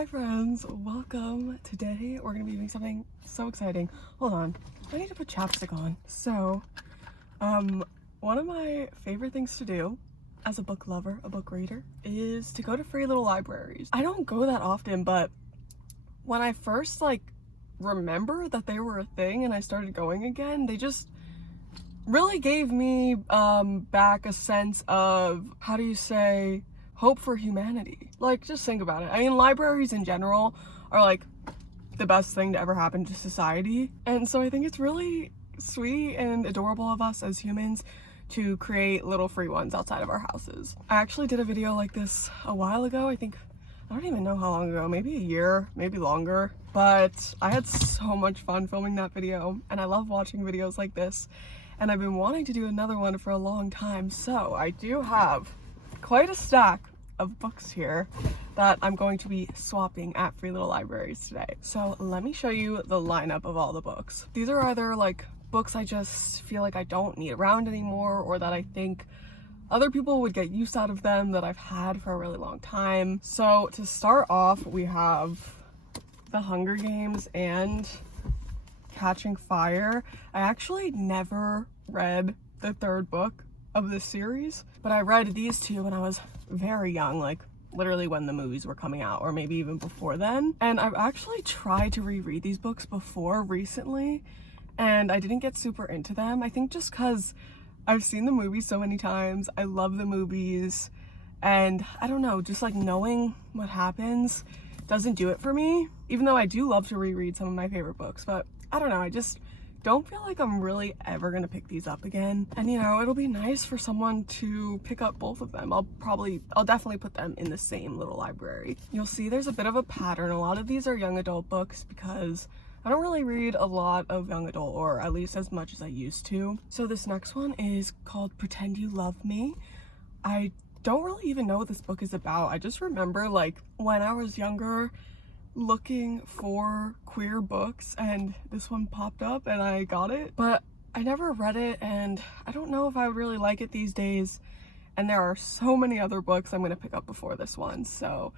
Hi friends, welcome. Today we're gonna be doing something so exciting. Hold on, I need to put chapstick on. So, one of my favorite things to do as a book lover, a book reader, is to go to free little libraries. I don't go that often, but when I first remember that they were a thing and I started going again, they just really gave me back a sense of, how do you say, hope for humanity. Like, just think about it. I mean, libraries in general are like the best thing to ever happen to society, and so I think it's really sweet and adorable of us as humans to create little free ones outside of our houses. I actually did a video like this a while ago. I don't even know how long ago, maybe a year, maybe longer, but I had so much fun filming that video, and I love watching videos like this, and I've been wanting to do another one for a long time. So I do have quite a stack of books here that I'm going to be swapping at Free Little Libraries today. So let me show you the lineup of all the books. These are either like books I just feel like I don't need around anymore, or that I think other people would get use out of them that I've had for a really long time. So to start off, we have The Hunger Games and Catching Fire. I actually never read the third book of this series, but I read these two when I was very young, like literally when the movies were coming out, or maybe even before then. And I've actually tried to reread these books before recently, and I didn't get super into them. I think just because I've seen the movies so many times, I love the movies, and I don't know, just like knowing what happens doesn't do it for me, even though I do love to reread some of my favorite books. But I don't know, I just don't feel like I'm really ever gonna pick these up again. And you know, it'll be nice for someone to pick up both of them. I'll definitely put them in the same little library. You'll see there's a bit of a pattern. A lot of these are young adult books because I don't really read a lot of young adult, or at least as much as I used to. So this next one is called Pretend You Love Me. I don't really even know what this book is about. I just remember like when I was younger looking for queer books and this one popped up and I got it, but I never read it, and I don't know if I would really like it these days. And there are so many other books I'm going to pick up before this one, so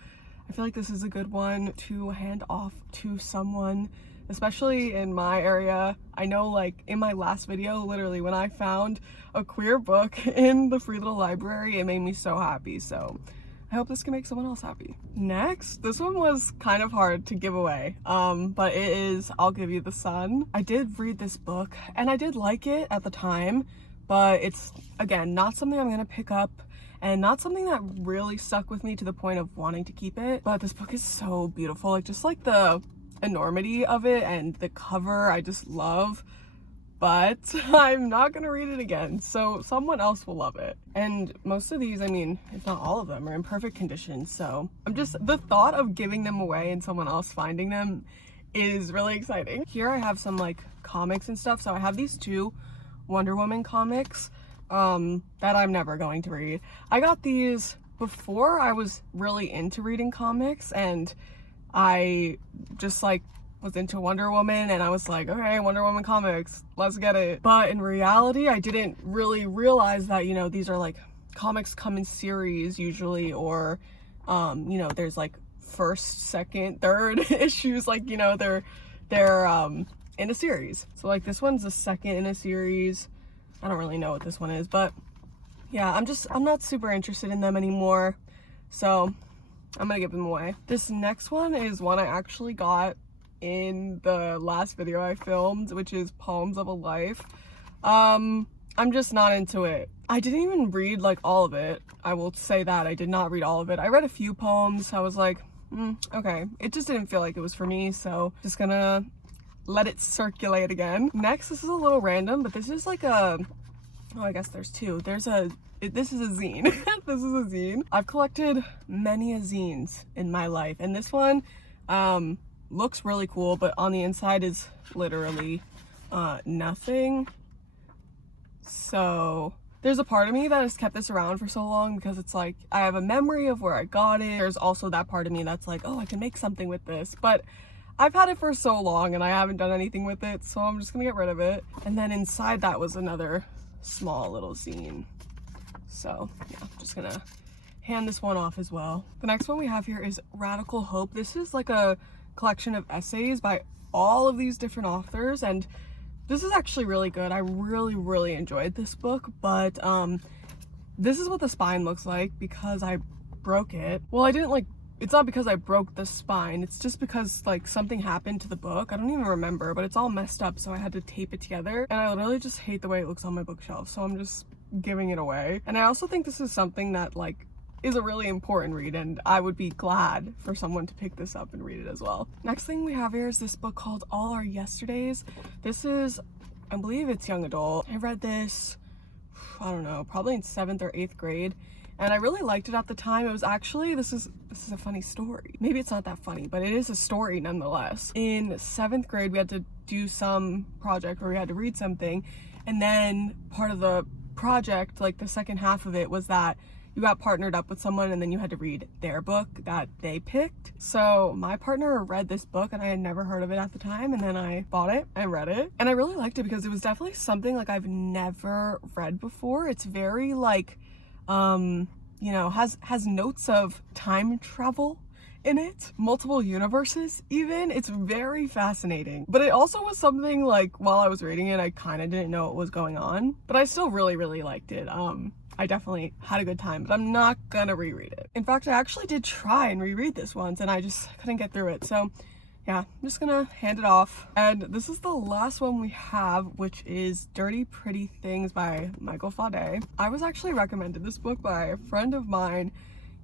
I feel like this is a good one to hand off to someone, especially in my area. I know, like in my last video, literally when I found a queer book in the Free Little Library, it made me so happy. So I hope this can make someone else happy. Next, this one was kind of hard to give away, but it is I'll Give You the Sun. I did read this book and I did like it at the time, but it's, again, not something I'm gonna pick up and not something that really stuck with me to the point of wanting to keep it. But this book is so beautiful, like just like the enormity of it and the cover I just love, but I'm not gonna read it again, so someone else will love it. And most of these, I mean, if not all of them, are in perfect condition, so the thought of giving them away and someone else finding them is really exciting. Here I have some like comics and stuff. So I have these two Wonder Woman comics that I'm never going to read. I got these before I was really into reading comics, and I just like was into Wonder Woman, and I was like, okay, Wonder Woman comics, let's get it. But in reality, I didn't really realize that, you know, these are like comics come in series usually, or you know, there's like first, second, third issues, like, you know, they're in a series. So like this one's the second in a series. I don't really know what this one is, but yeah, I'm not super interested in them anymore, so I'm gonna give them away. This next one is one I actually got in the last video I filmed, which is Poems of a Life. I'm just not into it. I didn't even read like all of it. I will say that I did not read all of it. I read a few poems. I was like, okay. It just didn't feel like it was for me, so just gonna let it circulate again. Next, this is a little random, but this is like oh, I guess there's two. This is a zine. This is a zine. I've collected many zines in my life, and this one looks really cool, but on the inside is literally nothing. So there's a part of me that has kept this around for so long because it's like I have a memory of where I got it. There's also that part of me that's like, oh, I can make something with this, but I've had it for so long and I haven't done anything with it, so I'm just gonna get rid of it. And then inside that was another small little zine. So yeah, I'm just gonna hand this one off as well. The next one we have here is Radical Hope. This is like a collection of essays by all of these different authors, and this is actually really good. I really enjoyed this book, but this is what the spine looks like because I broke it. Well, I didn't like, it's not because I broke the spine, it's just because like something happened to the book. I don't even remember, but it's all messed up, so I had to tape it together, and I literally just hate the way it looks on my bookshelf, so I'm just giving it away. And I also think this is something that like is a really important read, and I would be glad for someone to pick this up and read it as well. Next thing we have here is this book called All Our Yesterdays. This is, I believe it's young adult. I read this, I don't know, probably in 7th or 8th grade, and I really liked it at the time. It was actually, this is a funny story. Maybe it's not that funny, but it is a story nonetheless. In 7th grade, we had to do some project where we had to read something, and then part of the project, like the second half of it, was that you got partnered up with someone and then you had to read their book that they picked. So my partner read this book and I had never heard of it at the time, and then I bought it and read it, and I really liked it because it was definitely something like I've never read before. It's very like you know, has notes of time travel in it, multiple universes even. It's very fascinating, but it also was something like while I was reading it I kind of didn't know what was going on, but I still really liked it. I definitely had a good time, but I'm not gonna reread it. In fact, I actually did try and reread this once and I just couldn't get through it, so yeah, I'm just gonna hand it off. And this is the last one we have, which is Dirty Pretty Things by Michael Fadé. I was actually recommended this book by a friend of mine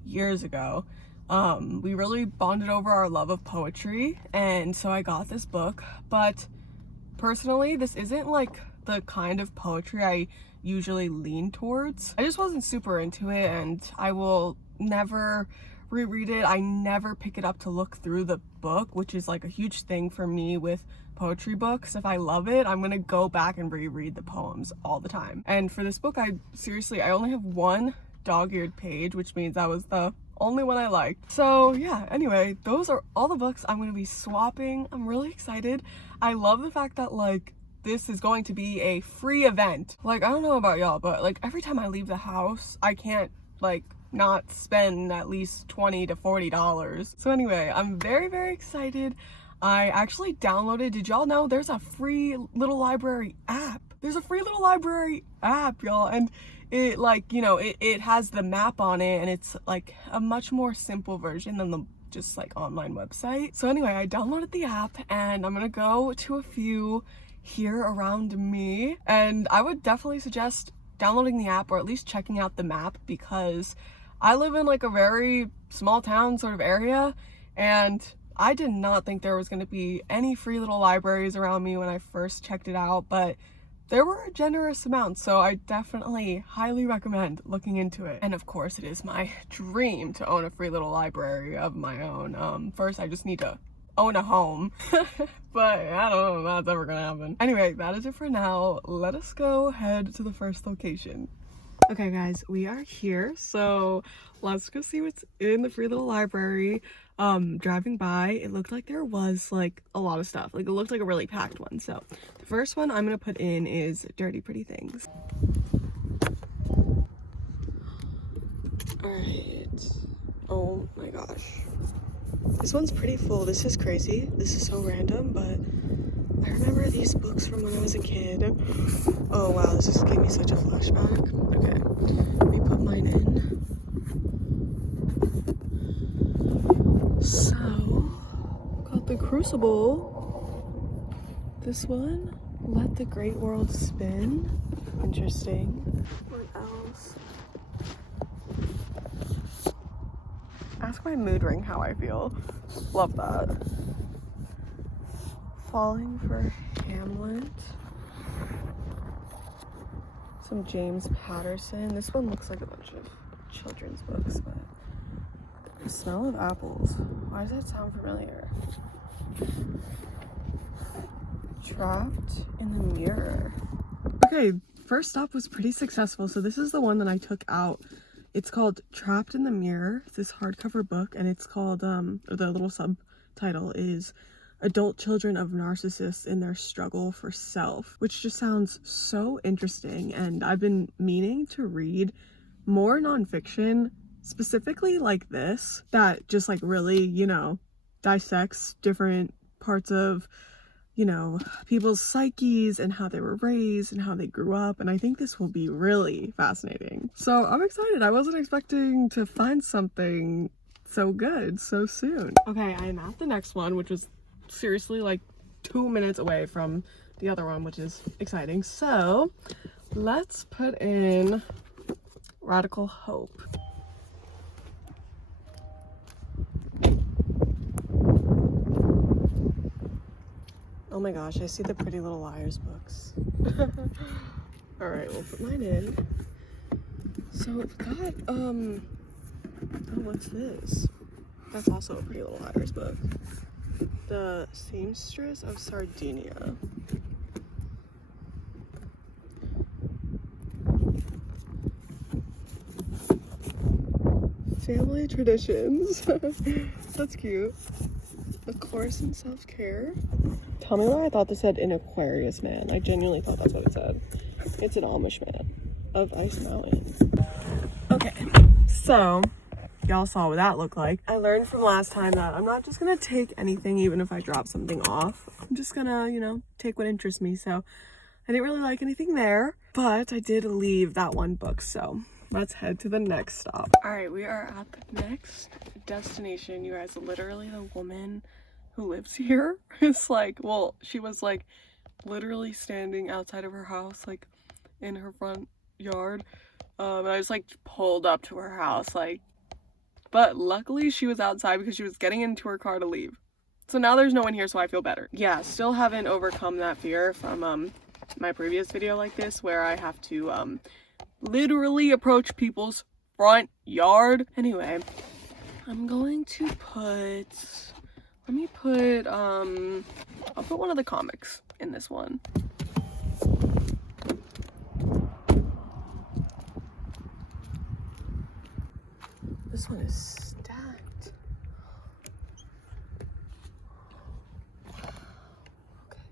years ago. We really bonded over our love of poetry, and so I got this book, but personally this isn't like the kind of poetry I usually lean towards. I just wasn't super into it, and I will never reread it. I never pick it up to look through the book, which is like a huge thing for me with poetry books. If I love it, I'm gonna go back and reread the poems all the time. And for this book, I only have one dog-eared page, which means that was the only one I liked. So yeah, anyway, those are all the books I'm gonna be swapping. I'm really excited. I love the fact that like this is going to be a free event. Like, I don't know about y'all, but like every time I leave the house, I can't like not spend at least $20 to $40. So anyway, I'm very excited. I actually downloaded, did y'all know there's a free little library app? There's a free little library app, y'all, and it like, you know, it has the map on it, and it's like a much more simple version than the just like online website. So anyway, I downloaded the app and I'm gonna go to a few here around me, and I would definitely suggest downloading the app or at least checking out the map, because I live in like a very small town sort of area, and I did not think there was going to be any free little libraries around me when I first checked it out, but there were a generous amount, so I definitely highly recommend looking into it. And of course, it is my dream to own a free little library of my own. First, I just need to own a home, but I don't know if that's ever gonna happen. Anyway, that is it for now. Let us go head to the first location. Okay guys, we are here, so let's go see what's in the free little library. Driving by, it looked like there was like a lot of stuff. Like, it looked like a really packed one. So the first one I'm gonna put in is Dirty Pretty Things. Alright. Oh my gosh. This one's pretty full. This is crazy. This is so random, but I remember these books from when I was a kid. Oh wow, this just gave me such a flashback. Okay, let me put mine in. So, got the Crucible. This one, Let the Great World Spin. Interesting. What else? Ask My Mood Ring How I Feel. Love that. Falling for Hamlet. Some James Patterson. This one looks like a bunch of children's books, but The Smell of Apples. Why does that sound familiar? Trapped in the Mirror. Okay, first stop was pretty successful. So this is the one that I took out. It's called Trapped in the Mirror. It's this hardcover book, and it's called, the little subtitle is Adult Children of Narcissists in Their Struggle for Self, which just sounds so interesting. And I've been meaning to read more nonfiction specifically like this, that just like really, you know, dissects different parts of, you know, people's psyches and how they were raised and how they grew up. And I think this will be really fascinating. So I'm excited. I wasn't expecting to find something so good so soon. Okay, I am at the next one, which was seriously like 2 minutes away from the other one, which is exciting. So let's put in Radical Hope. Oh my gosh, I see the Pretty Little Liars books. All right, we'll put mine in. So we've got, oh, what's this? That's also a Pretty Little Liars book. The Seamstress of Sardinia. Family traditions. That's cute. A course in self-care. Tell me why I thought this said an Aquarius man. I genuinely thought that's what it said. It's an Amish man of Ice Mountain. Okay, so y'all saw what that looked like. I learned from last time that I'm not just gonna take anything even if I drop something off. I'm just gonna, you know, take what interests me. So I didn't really like anything there, but I did leave that one book. So let's head to the next stop. All right, we are at the next destination. You guys, literally the woman who lives here is like, well, she was like literally standing outside of her house, like in her front yard. And I just like pulled up to her house, like, but luckily she was outside because she was getting into her car to leave. So now there's no one here, so I feel better. Yeah, still haven't overcome that fear from my previous video like this, where I have to literally approach people's front yard. Anyway, I'm going to put, let me put, I'll put one of the comics in this one. This one is stacked. Okay.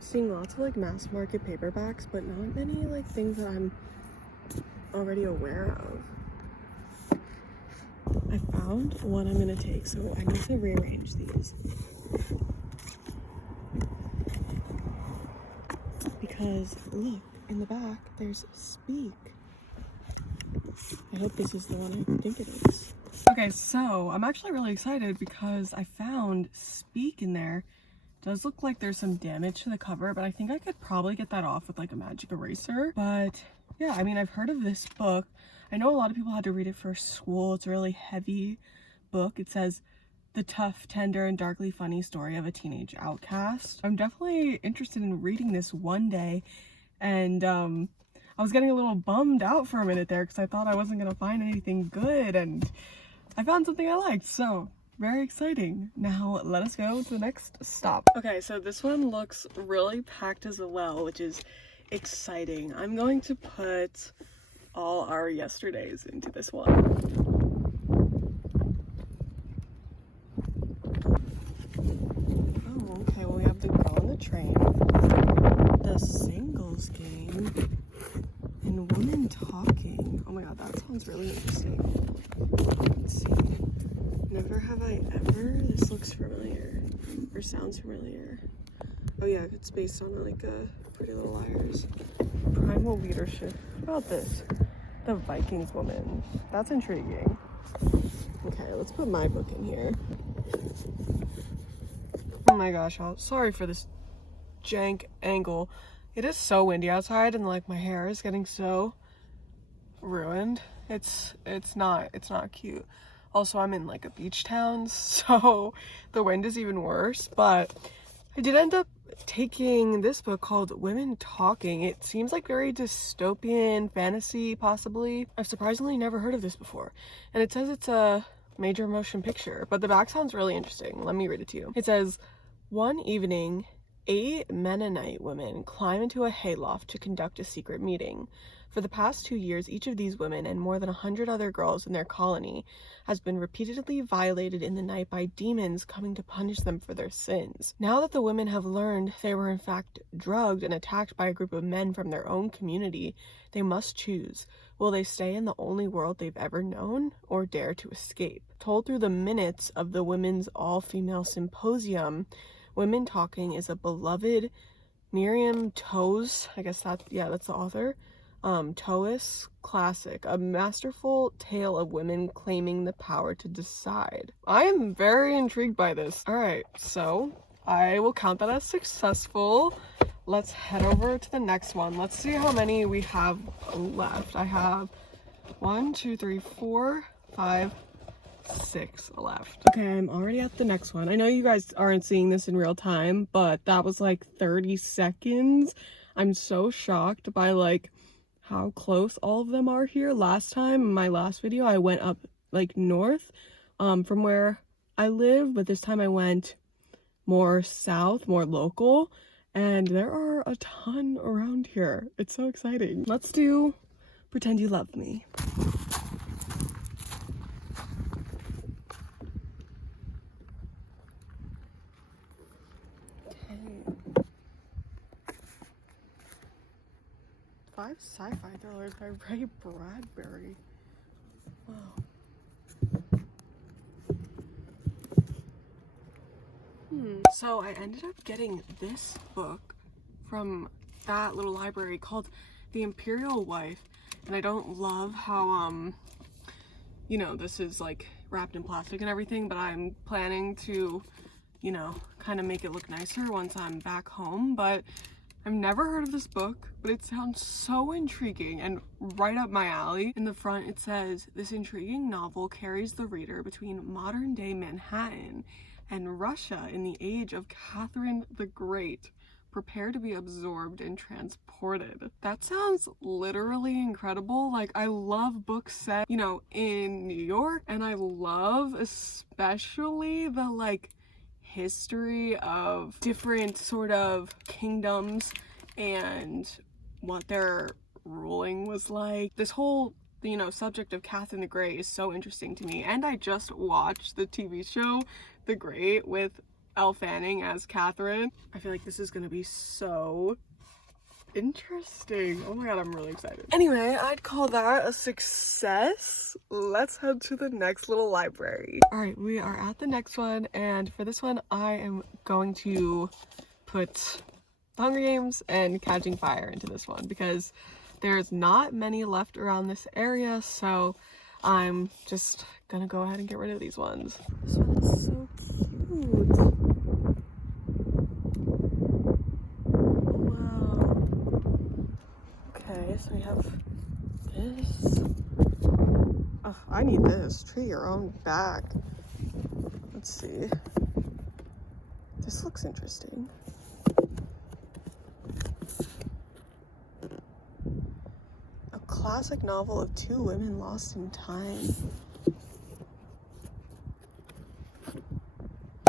Seeing lots of like mass market paperbacks, but not many like things that I'm already aware of. I found one I'm gonna take, so I need to rearrange these. Because look, in the back, there's Speak. I hope this is the one I think it is. Okay, so I'm actually really excited because I found Speak in there. Does look like there's some damage to the cover, but I think I could probably get that off with like a magic eraser. But yeah, I mean, I've heard of this book. I know a lot of people had to read it for school. It's a really heavy book. It says the tough, tender, and darkly funny story of a teenage outcast. I'm definitely interested in reading this one day, and I was getting a little bummed out for a minute there because I thought I wasn't gonna find anything good, and I found something I liked, so very exciting. Now let us go to the next stop. Okay, so this one looks really packed as well, which is exciting. I'm going to put all our yesterdays into this one. Train, the Singles Game, and Women Talking. Oh my god, that sounds really interesting. Let's see. Never Have I Ever. This looks familiar, or sounds familiar. Oh yeah, it's based on like a Pretty Little Liars. Primal Leadership. What about this? The Vikings Woman. That's intriguing. Okay, let's put my book in here. Oh my gosh, sorry for this jank angle. It is so windy outside, and like my hair is getting so ruined. It's not cute. Also, I'm in like a beach town, so the wind is even worse. But I did end up taking this book called Women Talking. It seems like very dystopian fantasy, possibly. I've surprisingly never heard of this before, and it says it's a major motion picture, but the back sounds really interesting. Let me read it to you. It says, one evening 8 Mennonite women climb into a hayloft to conduct a secret meeting. For the past 2 years, each of these women and more than 100 other girls in their colony has been repeatedly violated in the night by demons coming to punish them for their sins. Now that the women have learned they were in fact drugged and attacked by a group of men from their own community, they must choose. Will they stay in the only world they've ever known, or dare to escape? Told through the minutes of the women's all-female symposium, Women Talking is a beloved Miriam Toews, that's the author, Toews classic, a masterful tale of women claiming the power to decide. I am very intrigued by this. All right, so I will count that as successful. Let's head over to the next one. Let's see how many we have left. I have 1, 2, 3, 4, 5, 6 left. Okay, I'm already at the next one. I know you guys aren't seeing this in real time, but that was like 30 seconds. I'm so shocked by like how close all of them are here. Last time, in my last video, I went up like north from where I live, but this time I went more south, more local, and there are a ton around here. It's so exciting. Let's do Pretend You Love Me. Five sci-fi thrillers by Ray Bradbury. Wow. So I ended up getting this book from that little library called The Imperial Wife, and I don't love how this is like wrapped in plastic and everything, but I'm planning to kind of make it look nicer once I'm back home. But I've never heard of this book, but it sounds so intriguing and right up my alley. In the front it says, this intriguing novel carries the reader between modern-day Manhattan and Russia in the age of Catherine the Great. Prepare to be absorbed and transported. That sounds literally incredible. Like, I love books set, in New York, and I love especially the history of different sort of kingdoms and what their ruling was like. This whole subject of Catherine the Great is so interesting to me, and I just watched the TV show The Great with Elle Fanning as Catherine. I feel like this is gonna be so interesting. Oh my god, I'm really excited. Anyway, I'd call that a success. Let's head to the next little library. All right, we are at the next one, and for this one I am going to put The Hunger Games and Catching Fire into this one because there's not many left around this area, so I'm just gonna go ahead and get rid of these ones. This one is so cute. So we have this. Oh, I need this. Treat your own back. Let's see. This looks interesting. A classic novel of 2 women lost in time.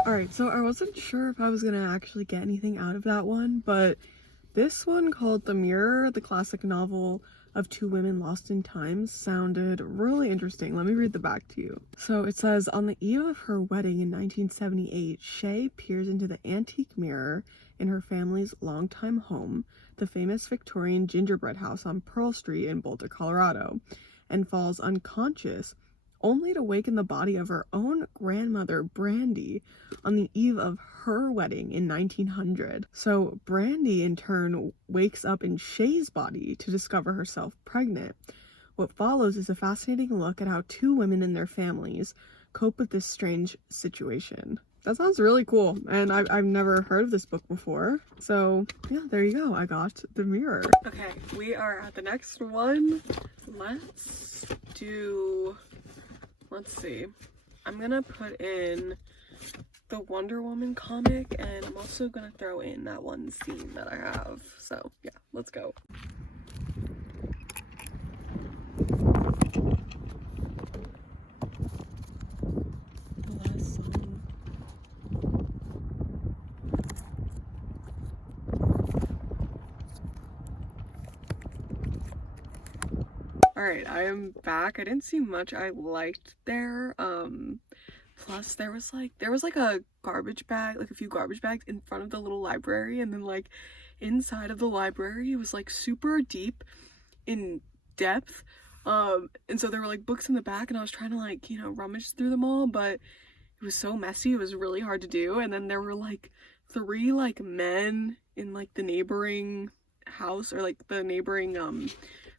Alright, so I wasn't sure if I was gonna actually get anything out of that one, but this one called The Mirror, the classic novel of 2 women lost in time, sounded really interesting. Let me read the back to you. So it says, on the eve of her wedding in 1978, Shay peers into the antique mirror in her family's longtime home, the famous Victorian gingerbread house on Pearl Street in Boulder, Colorado, and falls unconscious, only to wake in the body of her own grandmother, Brandy, on the eve of her wedding in 1900. So Brandy, in turn, wakes up in Shay's body to discover herself pregnant. What follows is a fascinating look at how 2 women and their families cope with this strange situation. That sounds really cool, and I've never heard of this book before. So yeah, there you go. I got The Mirror. Okay, we are at the next one. Let's see. I'm gonna put in the Wonder Woman comic, and I'm also gonna throw in that one scene that I have. So yeah, let's go. The last song. All right, I am back. I didn't see much I liked there. Plus there was like a garbage bag, like a few garbage bags in front of the little library, and then like inside of the library it was like super deep in depth. And so there were like books in the back, and I was trying to like, you know, rummage through them all, but it was so messy, it was really hard to do. And then there were like 3 like men in like the neighboring house, or like the neighboring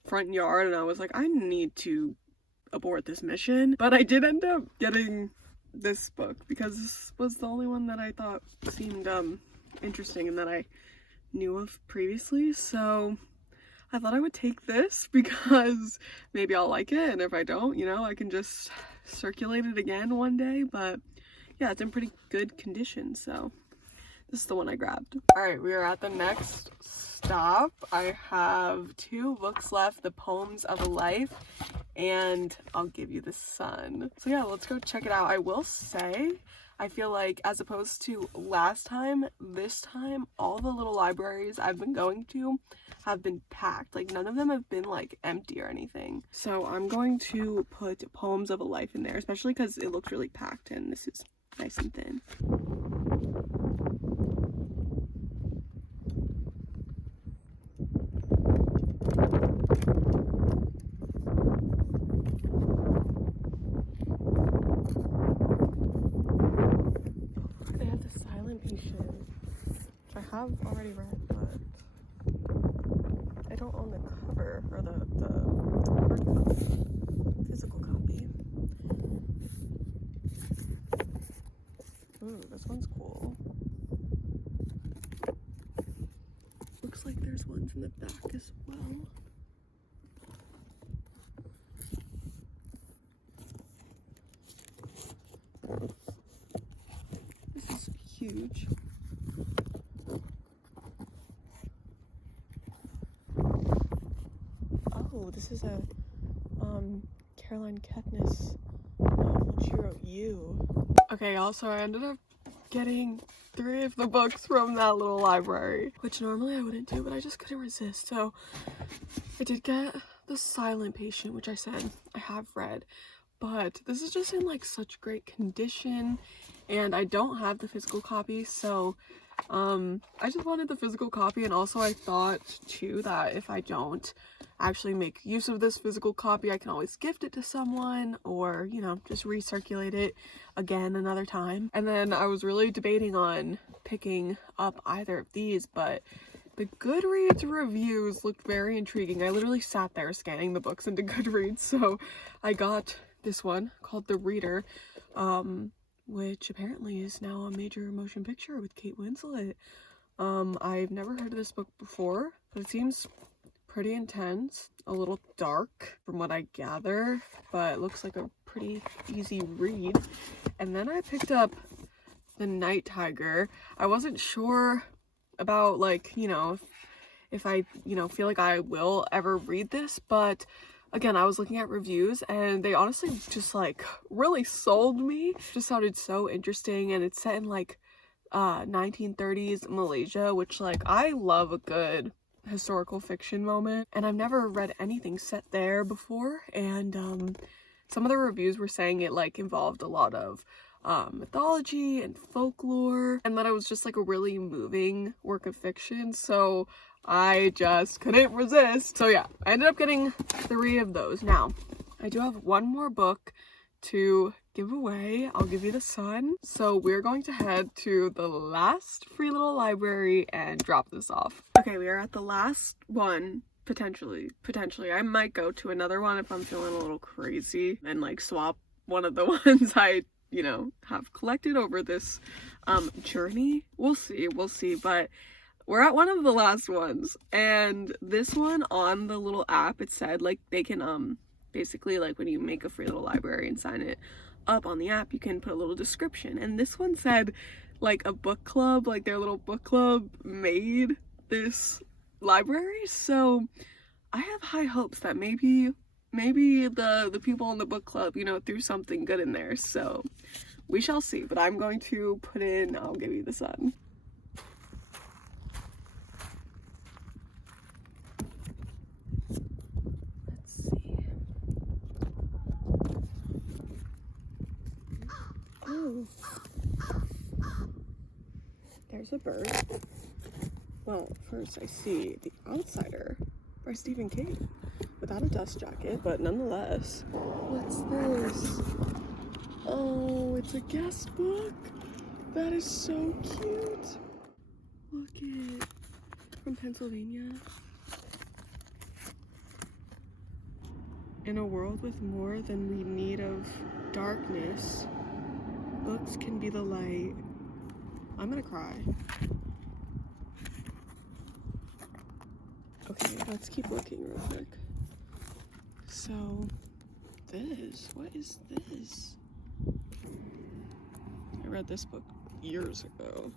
front yard, and I was like, I need to abort this mission. But I did end up getting this book because this was the only one that I thought seemed interesting and that I knew of previously, so I thought I would take this because maybe I'll like it, and if I don't, you know, I can just circulate it again one day. But yeah, it's in pretty good condition, so this is the one I grabbed. All right, we are at the next stop. I have 2 books left, The Poems of a Life and I'll Give You the Sun. So yeah, let's go check it out. I will say, I feel like as opposed to last time, this time all the little libraries I've been going to have been packed. Like none of them have been like empty or anything. So I'm going to put Poems of a Life in there, especially because it looks really packed and this is nice and thin. I have already read, but I don't own the cover, or the hard copy, physical copy. Ooh, this one's cool. Looks like there's ones in the back as well. This is huge. Oh, this is a Caroline Kepnes novel. She wrote You. Okay, y'all, so I ended up getting 3 of the books from that little library, which normally I wouldn't do, but I just couldn't resist. So I did get The Silent Patient, which I said I have read, but this is just in like such great condition, and I don't have the physical copy, so I just wanted the physical copy. And also I thought too that if I don't actually make use of this physical copy, I can always gift it to someone, or, you know, just recirculate it again another time. And then I was really debating on picking up either of these, but the Goodreads reviews looked very intriguing. I literally sat there scanning the books into Goodreads, so I got this one called The Reader, which apparently is now a major motion picture with Kate Winslet. I've never heard of this book before, but it seems pretty intense, a little dark from what I gather, but it looks like a pretty easy read. And then I picked up The Night Tiger. I wasn't sure about, like, you know, if I, you know, feel like I will ever read this, but again, I was looking at reviews and they honestly just like really sold me. It just sounded so interesting, and it's set in like 1930s Malaysia, which, like, I love a good historical fiction moment, and I've never read anything set there before. And some of the reviews were saying it like involved a lot of mythology and folklore, and that it was just like a really moving work of fiction, so I just couldn't resist. So yeah, I ended up getting 3 of those. Now I do have one more book to give away. I'll Give You the Sun. So we're going to head to the last free little library and drop this off. Okay, we are at the last one. Potentially I might go to another one if I'm feeling a little crazy and like swap one of the ones I, you know, have collected over this journey. We'll see, but we're at one of the last ones, and this one on the little app, it said like they can basically, like, when you make a free little library and sign it up on the app, you can put a little description, and this one said like a book club, like their little book club made this library. So I have high hopes that maybe the people in the book club, you know, threw something good in there, so we shall see. But I'm going to put in I'll Give You the Sun. Let's see. Ooh. There's a bird. Well, first I see The Outsider by Stephen King without a dust jacket, but nonetheless. What's this? Oh, it's a guest book. That is so cute. Look it. From Pennsylvania. In a world with more than we need of darkness, books can be the light. I'm gonna cry. Okay, let's keep looking real quick. So, what is this? I read this book years ago.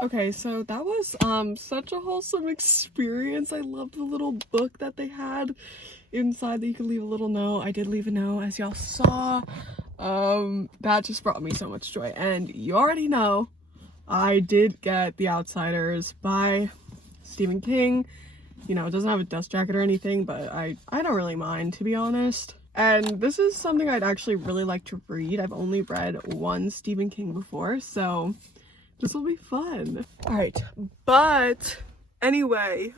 Okay, so that was such a wholesome experience. I love the little book that they had inside that you could leave a little note. I did leave a note, as y'all saw. That just brought me so much joy. And you already know I did get The Outsiders by Stephen King. You know, it doesn't have a dust jacket or anything, but I don't really mind, to be honest. And this is something I'd actually really like to read. I've only read one Stephen King before, so this will be fun. All right, but anyway,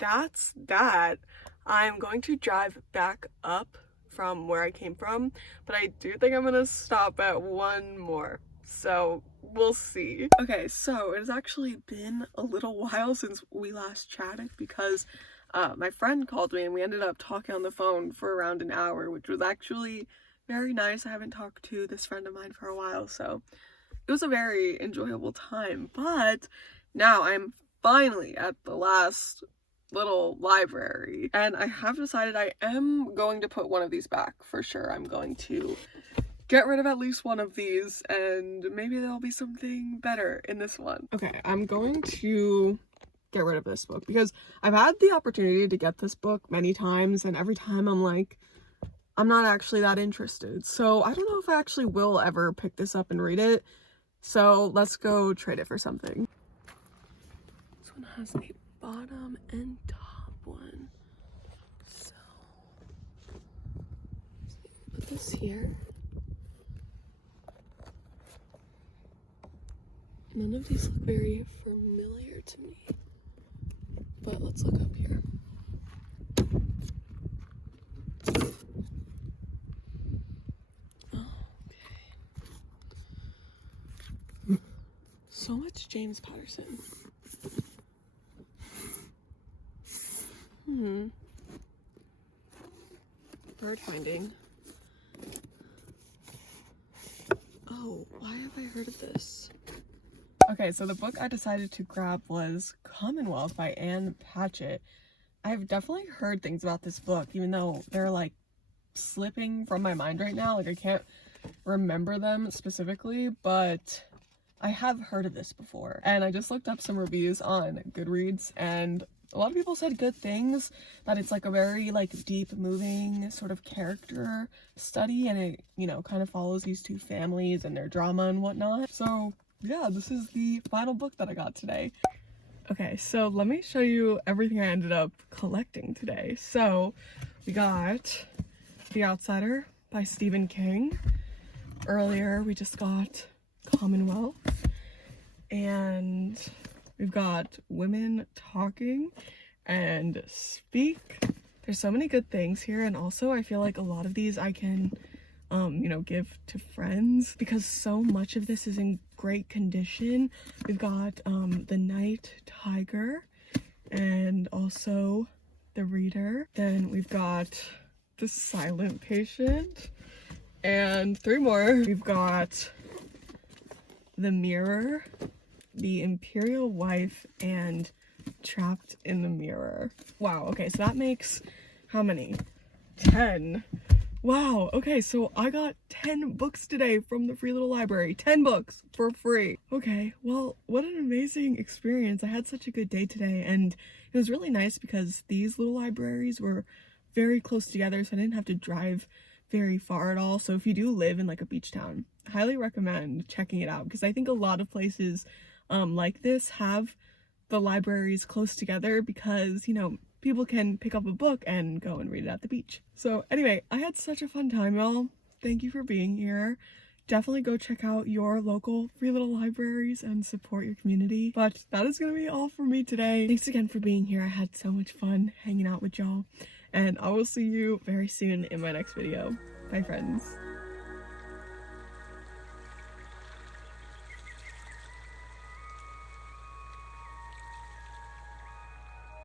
that's that. I'm going to drive back up from where I came from, but I do think I'm gonna stop at one more, so we'll see. Okay, so it has actually been a little while since we last chatted because my friend called me and we ended up talking on the phone for around an hour, which was actually very nice. I haven't talked to this friend of mine for a while, so it was a very enjoyable time. But now I'm finally at the last little library and I have decided I am going to put one of these back for sure. I'm going to get rid of at least one of these and maybe there'll be something better in this one. Okay, I'm going to get rid of this book because I've had the opportunity to get this book many times and every time I'm like, I'm not actually that interested. So I don't know if I actually will ever pick this up and read it. So let's go trade it for something. This one has a bottom and top one. So put this here. None of these look very familiar to me, but let's look up here. So much James Patterson. Bird finding. Oh, why have I heard of this? Okay, so the book I decided to grab was Commonwealth by Anne Patchett. I've definitely heard things about this book, even though they're like slipping from my mind right now. Like I can't remember them specifically, but I have heard of this before. And I just looked up some reviews on Goodreads and a lot of people said good things, that it's like a very like deep, moving sort of character study and it, you know, kind of follows these two families and their drama and whatnot. So yeah, this is the final book that I got today. Okay, so let me show you everything I ended up collecting today. So we got The Outsider by Stephen King. Earlier we just got Commonwealth, and we've got Women Talking and Speak. There's so many good things here, and also I feel like a lot of these I can you know, give to friends because so much of this is in great condition. We've got The Night Tiger and also The Reader. Then we've got The Silent Patient and 3 more. We've got The Mirror, The Imperial Wife, and trapped in the mirror. Wow, okay, so that makes how many? 10. Wow, okay, so I got 10 books today from the free little library. 10 books for free. Okay, well, what an amazing experience. I had such a good day today, and it was really nice because these little libraries were very close together, so I didn't have to drive very far at all. So if you do live in like a beach town, I highly recommend checking it out, because I think a lot of places like this have the libraries close together because, you know, people can pick up a book and go and read it at the beach. So anyway, I had such a fun time, y'all. Thank you for being here. Definitely go check out your local free little libraries and support your community. But that is gonna be all for me today. Thanks again for being here. I had so much fun hanging out with y'all, and I will see you very soon in my next video. Bye, friends.